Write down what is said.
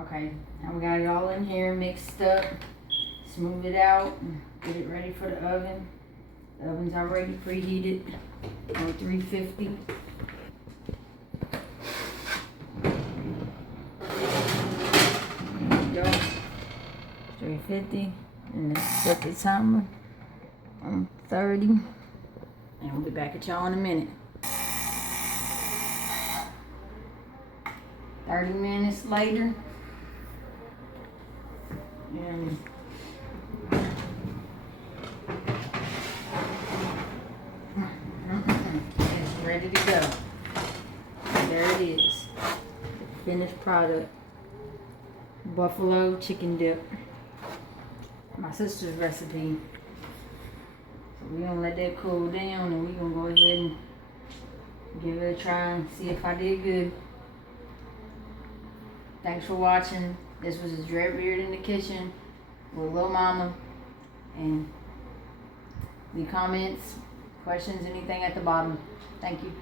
Okay, now we got it all in here mixed up. Smooth it out and get it ready for the oven. The oven's already preheated on 350. There we go. 350. And then set the timer on 30. And we'll be back at y'all in a minute. 30 minutes later. And it's ready to go. There it is. The finished product. Buffalo chicken dip. My sister's recipe. So we're gonna let that cool down and we're gonna go ahead and give it a try and see if I did good. Thanks for watching. This was Dreadbeard in the Kitchen with Lil Mama. And the comments, questions, anything at the bottom. Thank you.